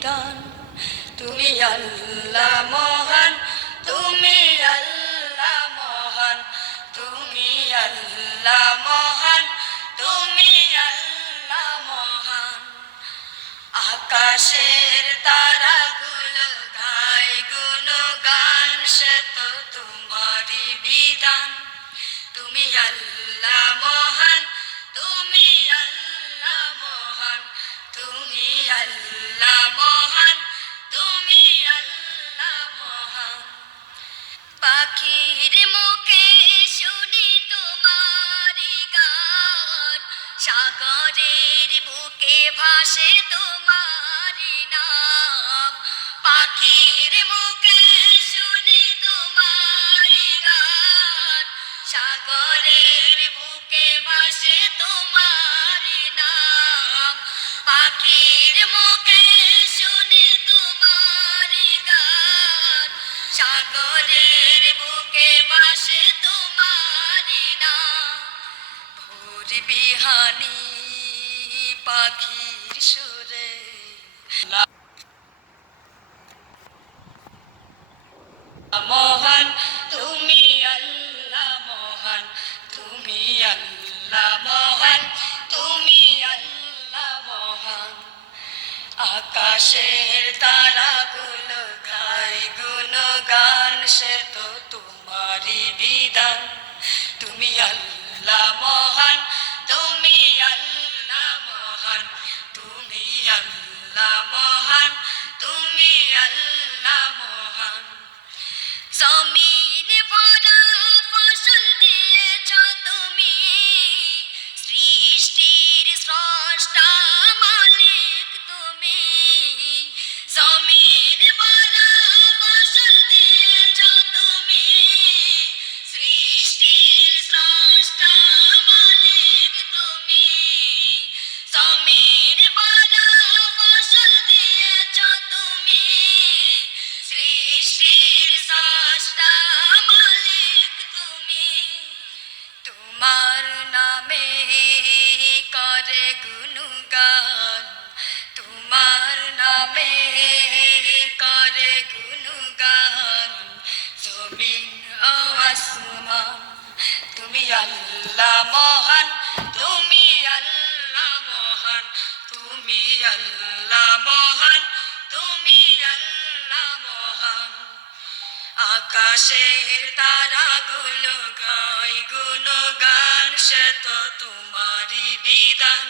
বিধান। তুমি আল্লাহ মহান, তুমি আল্লাহ মহান, তুমি আল্লাহ মহান, তুমি আল্লাহ মহান। আকাশের তারাগুলো গায় গুণগান, সে তো তোমারই বিধান। তুমি আল্লাহ মহান, তুমি আল্লাহ মহান, তুমি আল্লাহ মহান, তুমি আল্লাহ মহান। পাখির মুখে শুনি তোমারি গান, সাগরের বুকে ভাসে তোমারি নাম। পাখির মুখে শুনি তোমারি গান, সাগরের বুকে ভাসে তোমারি নাম। পাখির মুখে শুনি তোমারি গান, সাগরের বুকে ভাসে তোমারি নাম। ভোর বিহানি পাখির সুরে মহান, তুমি আল্লাহ মহান, তুমি আল্লাহ মহান, তুমি আল্লাহ মহান। আকাশের তারাগুলো গায় গুণগান, সে তো তোমারই বিধান। তুমি আল্লাহ মহান, তুমি আল্লাহ মহান, তুমি আল্লাহ মহান, তুমি আল্লাহ মহান। জমিন ভরা ফসল দিয়েছ তুমি, সৃষ্টির স্রষ্টা মালিক তুমি। জমিন ভরা ফসল দিয়েছ তুমি, সৃষ্টির স্রষ্টা মালিক তুমি। জমিন ভরা ফসল দিয়েছ তুমি, সৃষ্টির স্রষ্টা মালিক তুমি। তোমার নামে করে গুণগান, তোমার নামে করে গুণগান, জমিন ও আসমান। তুমি আল্লাহ মহান, তুমি আল্লাহ মহান, তুমি আল্লাহ মহান, তুমি আল্লাহ মহান। আকাশের তারাগুলো গায় গুণগান, সে তো তোমারই বিধান।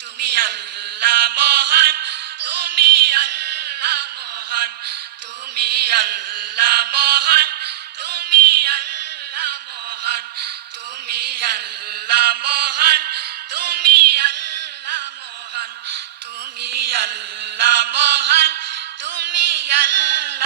তুমি আল্লাহ মহান, তুমি আল্লাহ মহান, তুমি আল্লাহ মহান, তুমি আল্লাহ মহান, তুমি আল্লাহ মহান, তুমি আল্লাহ মহান, তুমি আল্লাহ মহান, তুমি আল্লাহ